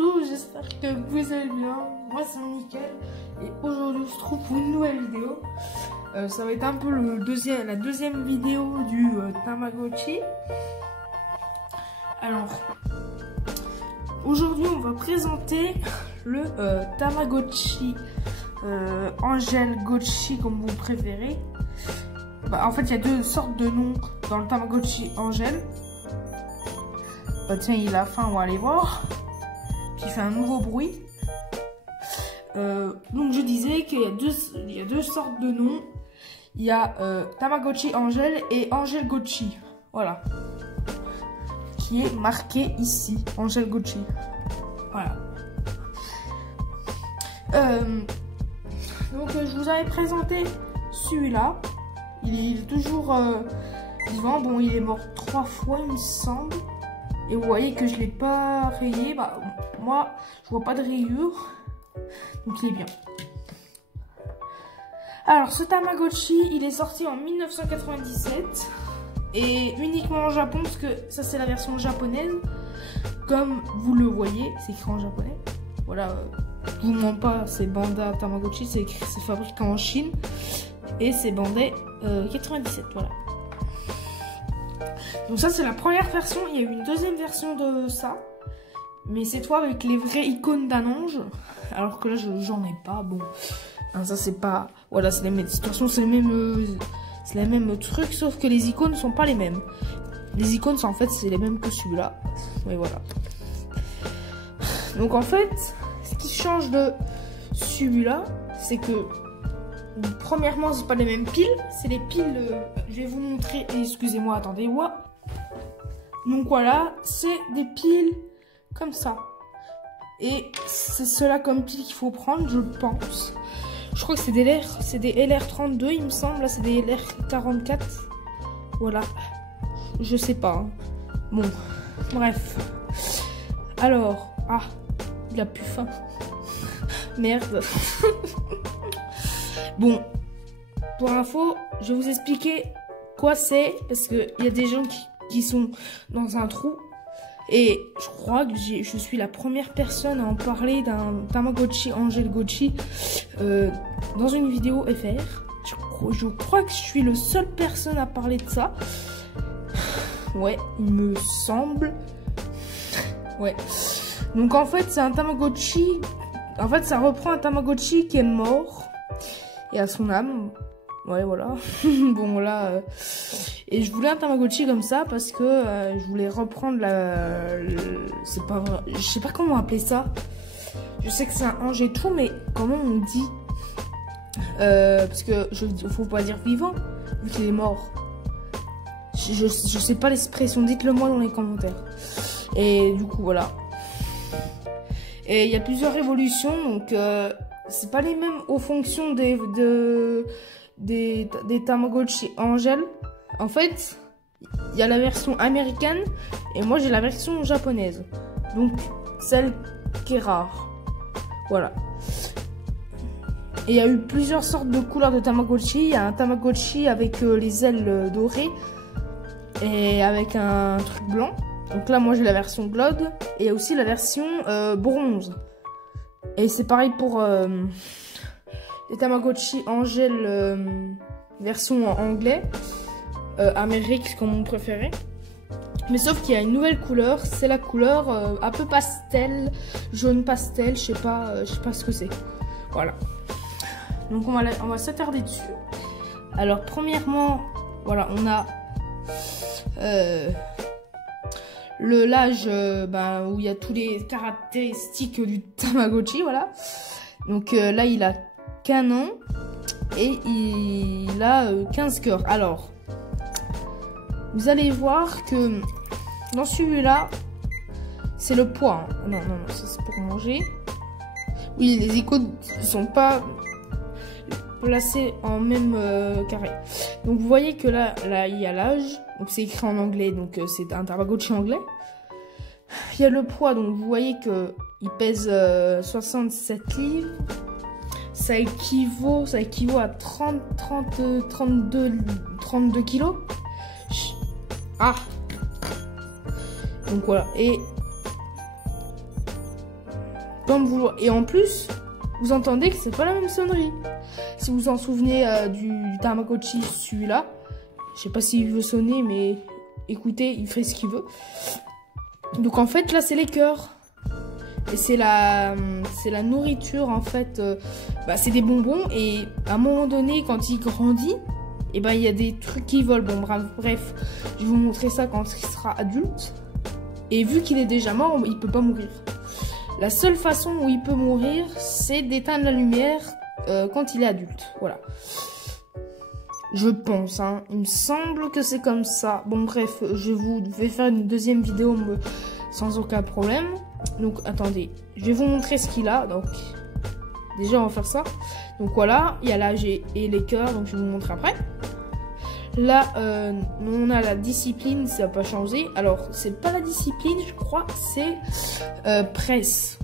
tous, j'espère que vous allez bien. Moi c'est Mickaël et aujourd'hui on se retrouve pour une nouvelle vidéo. Ça va être un peu la deuxième vidéo du Tamagotchi. Alors, aujourd'hui on va présenter le Tamagotchi Angel Gotchi comme vous préférez. En fait il y a deux sortes de noms dans le Tamagotchi Angel. Tiens, il a faim, on va aller voir. Puis il fait un nouveau bruit. Donc je disais qu'il y a deux sortes de noms. Il y a Tamagotchi Angel et Angel Gotchi. Voilà. Qui est marqué ici. Angel Gotchi. Voilà. Donc je vous avais présenté celui-là. Il est toujours vivant. Bon, il est mort 3 fois, il me semble. Et vous voyez que je ne l'ai pas rayé. Bah, moi, je vois pas de rayure. Donc, il est bien. Alors, ce Tamagotchi, il est sorti en 1997. Et uniquement en Japon, parce que ça, c'est la version japonaise. Comme vous le voyez, c'est écrit en japonais. Voilà, je vous mens pas, c'est Banda Tamagotchi. C'est fabriqué en Chine. Et c'est bandé 97, voilà. Donc ça c'est la première version, il y a eu une deuxième version de ça. Mais cette fois avec les vraies icônes d'un ange. Alors que là j'en ai pas, bon. Hein, ça c'est pas... Voilà, c'est les mêmes situations, c'est les mêmes trucs, sauf que les icônes sont pas les mêmes. Les icônes en fait c'est les mêmes que celui-là. Et voilà. Donc en fait, ce qui change de celui-là, c'est que... Premièrement, c'est pas les mêmes piles, c'est les piles. Je vais vous montrer. Excusez-moi, attendez. Ouais. Donc voilà, c'est des piles comme ça. Et c'est cela comme pile qu'il faut prendre, je pense. Je crois que c'est des LR32, il me semble. Là, c'est des LR44. Voilà. Je sais pas. Hein. Bon, bref. Alors, ah, il a plus faim. Merde. Bon, pour info, je vais vous expliquer quoi c'est, parce qu'il y a des gens qui sont dans un trou, et je crois que je suis la première personne à en parler d'un Tamagotchi Angel Gotchi dans une vidéo FR. Je crois que je suis le seul personne à parler de ça. Ouais, il me semble. Ouais. Donc en fait, c'est un Tamagotchi. En fait, ça reprend un Tamagotchi qui est mort. Et à son âme. Ouais, voilà. Bon, là... Et je voulais un Tamagotchi comme ça parce que je voulais reprendre c'est pas vrai. Je sais pas comment appeler ça. Je sais que c'est un ange et tout, mais comment on dit parce que faut pas dire vivant, vu qu'il est mort. Je sais pas l'expression. Dites-le moi dans les commentaires. Et du coup, voilà. Et il y a plusieurs évolutions, donc... c'est pas les mêmes aux fonctions des Tamagotchi Angel. En fait, il y a la version américaine et moi j'ai la version japonaise. Donc, celle qui est rare. Voilà. Et il y a eu plusieurs sortes de couleurs de Tamagotchi. Il y a un Tamagotchi avec les ailes dorées et avec un truc blanc. Donc là, moi j'ai la version Blood et il y a aussi la version bronze. Et c'est pareil pour les Tamagotchi Angel version en anglais, Amérique comme mon préféré. Mais sauf qu'il y a une nouvelle couleur, c'est la couleur un peu pastel, jaune pastel, je sais pas ce que c'est. Voilà. Donc on va s'attarder dessus. Alors premièrement, voilà, on a l'âge où il y a tous les caractéristiques du Tamagotchi, voilà. Donc là, il a qu'un an et il a 15 cœurs. Alors, vous allez voir que dans celui-là, c'est le poids. Hein. Non, ça c'est pour manger. Oui, les icônes ne sont pas placées en même carré. Donc vous voyez que là il y a l'âge. Donc c'est écrit en anglais, donc c'est un Tamagotchi anglais. Il y a le poids, donc vous voyez que il pèse 67 livres. Ça équivaut à 32 kilos. Ah. Donc voilà. Et pas me vouloir. Et en plus, vous entendez que c'est pas la même sonnerie. Si vous vous en souvenez du Tamagotchi, celui-là, je sais pas s'il veut sonner, mais écoutez, il fait ce qu'il veut. Donc en fait, là, c'est les cœurs. Et c'est la nourriture, en fait. C'est des bonbons. Et à un moment donné, quand il grandit, et il y a des trucs qui volent. Bon, bref, je vais vous montrer ça quand il sera adulte. Et vu qu'il est déjà mort, il peut pas mourir. La seule façon où il peut mourir, c'est d'éteindre la lumière quand il est adulte. Voilà. Je pense, hein. Il me semble que c'est comme ça. Bon, bref, je vais faire une deuxième vidéo sans aucun problème. Donc, attendez. Je vais vous montrer ce qu'il a. Donc, déjà, on va faire ça. Donc, voilà. Il y a l'âge et les cœurs. Donc, je vais vous montrer après. Là, on a la discipline. Ça n'a pas changé. Alors, c'est pas la discipline, je crois. C'est presse.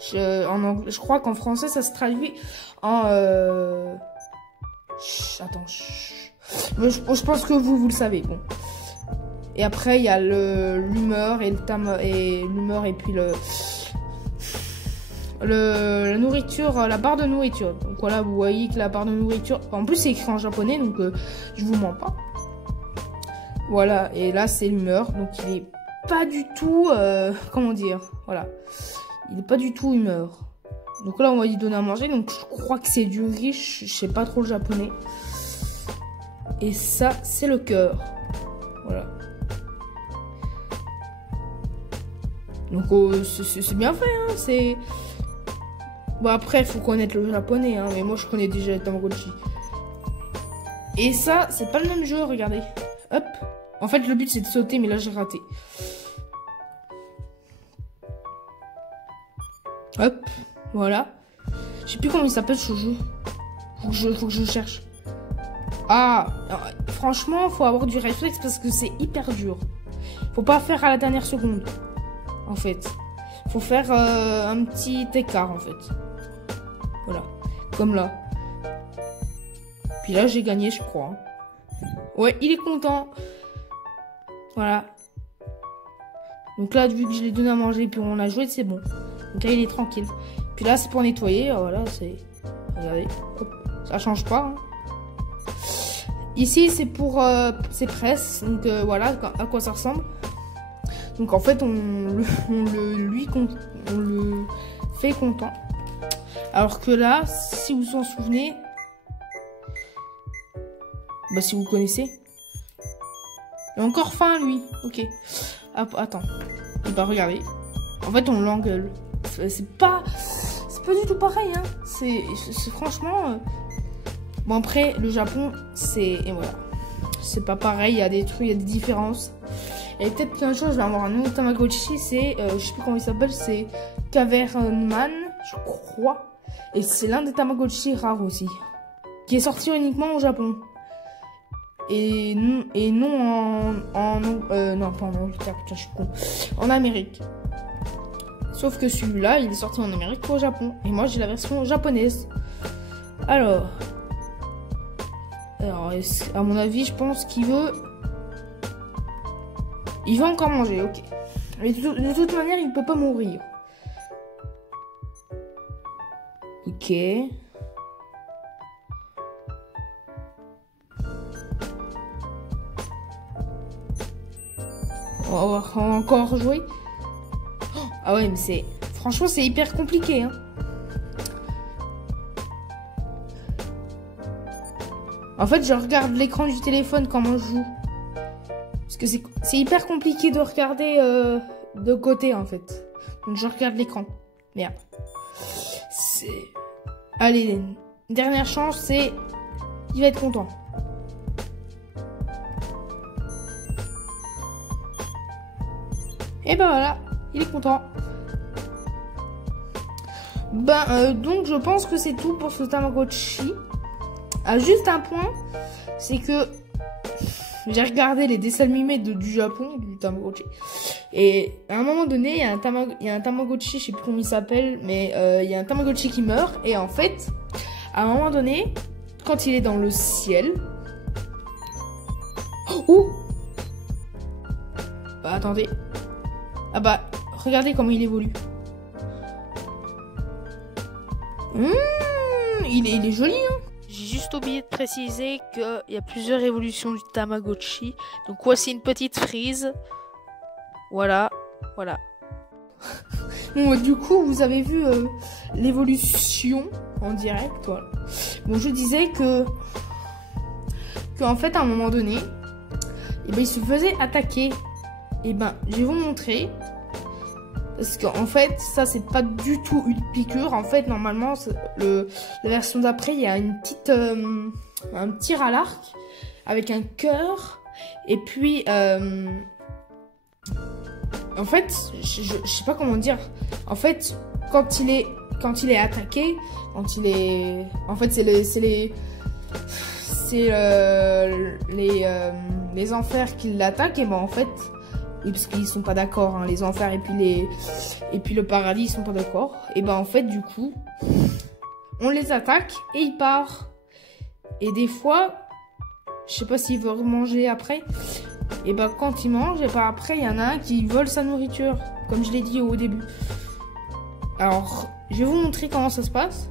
Je crois qu'en français, ça se traduit en... Attends. Je pense que vous le savez. Bon. Et après, il y a l'humeur et l'humeur et puis la nourriture, la barre de nourriture. Donc voilà, vous voyez que la barre de nourriture, en plus c'est écrit en japonais, donc je vous mens pas. Voilà, et là c'est l'humeur, donc il est pas du tout, comment dire, voilà, il est pas du tout humeur. Donc là on va lui donner à manger, donc je crois que c'est du riz, je sais pas trop le japonais. Et ça c'est le cœur, voilà. Donc c'est bien fait, hein, c'est... Bon après, il faut connaître le japonais, hein, mais moi je connais déjà les Tamagotchi. Et ça, c'est pas le même jeu, regardez. Hop. En fait, le but c'est de sauter, mais là j'ai raté. Hop. Voilà. Je sais plus comment il s'appelle ce jeu. Faut que je cherche. Ah, franchement, faut avoir du réflexe parce que c'est hyper dur. Faut pas faire à la dernière seconde. En fait. Faut faire un petit écart, en fait. Voilà. Comme là. Puis là, j'ai gagné, je crois. Ouais, il est content. Voilà. Donc là, vu que je l'ai donné à manger, puis on a joué, c'est bon. Donc là, il est tranquille. Puis là, c'est pour nettoyer. Voilà, c'est... Regardez. Hop. Ça change pas. Hein. Ici, c'est pour... c'est presse. Donc voilà à quoi ça ressemble. Donc en fait, on le fait content. Alors que là, si vous vous en souvenez... si vous connaissez... Il a encore faim, lui. Ok. Ah, attends. Et regardez. En fait, on l'engueule. C'est pas du tout pareil, hein. C'est franchement... Bon, après, le Japon, c'est... Et voilà. C'est pas pareil, il y a des trucs, il y a des différences. Et peut-être qu'un jour, je vais avoir un nouveau Tamagotchi, c'est... je sais plus comment il s'appelle, c'est Cavernman, je crois. Et c'est l'un des Tamagotchi rares aussi. Qui est sorti uniquement au Japon. Et non non, pas en Angleterre, putain, je suis con. En Amérique. Sauf que celui-là, il est sorti en Amérique ou au Japon. Et moi, j'ai la version japonaise. Alors, à mon avis, je pense qu'il veut... Il va encore manger, ok. Mais de toute manière, il ne peut pas mourir. Ok. On va encore jouer. Ah ouais, mais c'est... Franchement, c'est hyper compliqué, hein. En fait, je regarde l'écran du téléphone quand je joue. Parce que c'est hyper compliqué de regarder de côté, en fait. Donc, je regarde l'écran. Merde. Allez, dernière chance, c'est... Il va être content. Et ben voilà, il est content. Donc je pense que c'est tout pour ce Tamagotchi. Juste un point, c'est que j'ai regardé les dessins animés du Japon, du Tamagotchi. Et à un moment donné, il y a un Tamagotchi, je sais plus comment il s'appelle, mais il y a un Tamagotchi qui meurt. Et en fait, à un moment donné, quand il est dans le ciel... Oh, attendez. regardez comment il évolue. Il est joli, hein. J'ai juste oublié de préciser qu'il y a plusieurs évolutions du Tamagotchi. Donc voici une petite frise. Voilà. Bon, du coup, vous avez vu l'évolution en direct. Voilà. Bon, je disais que en fait, à un moment donné, il se faisait attaquer. Je vais vous montrer. Parce qu'en fait, ça, c'est pas du tout une piqûre. En fait, normalement, la version d'après, il y a une petite, un tir à l'arc avec un cœur. Et puis, en fait, je sais pas comment dire. En fait, quand il est attaqué, en fait, les enfers qui l'attaquent. Et en fait. Oui, parce qu'ils sont pas d'accord, hein, les enfers et puis le paradis, ils sont pas d'accord. Et en fait, du coup, on les attaque et ils partent. Et des fois, je sais pas s'il veut manger après. Et quand il mange, après, il y en a un qui vole sa nourriture, comme je l'ai dit au début. Alors, je vais vous montrer comment ça se passe.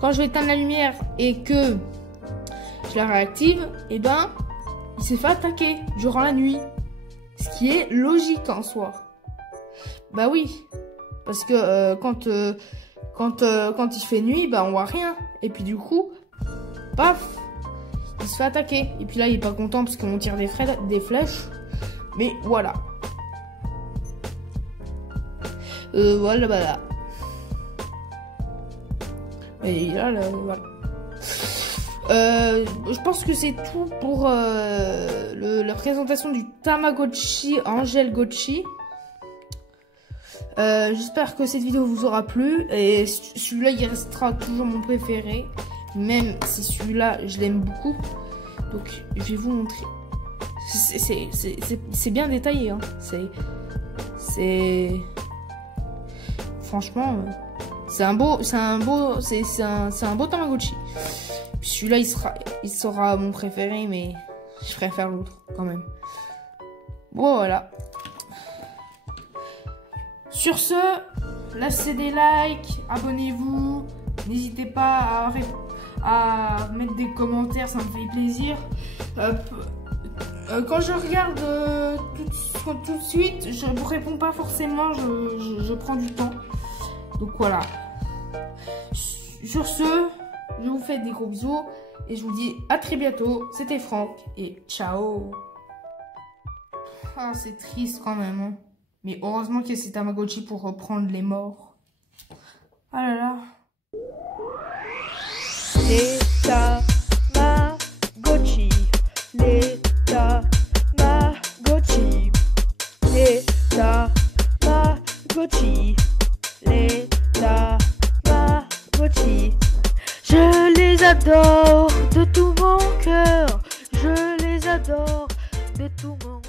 Quand je vais éteindre la lumière et que je la réactive, il s'est fait attaquer durant la nuit. Ce qui est logique en soi. Bah oui. Parce que quand il fait nuit, on voit rien. Et puis du coup, paf, il se fait attaquer. Et puis là, il est pas content parce qu'on tire des flèches. Mais voilà. Voilà. Et là, voilà. Je pense que c'est tout pour la présentation du Tamagotchi Angel Gotchi. J'espère que cette vidéo vous aura plu. Et celui-là, il restera toujours mon préféré. Même si celui-là, je l'aime beaucoup. Donc, je vais vous montrer. C'est bien détaillé. Hein. Franchement, c'est un beau Tamagotchi. Celui-là, il sera mon préféré, mais je préfère l'autre quand même. Bon, voilà. Sur ce, lâchez des likes, abonnez-vous. N'hésitez pas à mettre des commentaires, ça me fait plaisir. Quand je regarde tout de suite, je ne vous réponds pas forcément, je prends du temps. Donc voilà. Sur ce, je vous fais des gros bisous et je vous dis à très bientôt. C'était Franck et ciao. Ah, c'est triste quand même. Hein. Mais heureusement qu'il y a ces Tamagotchi pour reprendre les morts. Ah là là. Les Tamagotchi. Les Tamagotchi. Les Tamagotchi. Les Tamagotchi. Je les adore de tout mon cœur. Je les adore de tout mon cœur.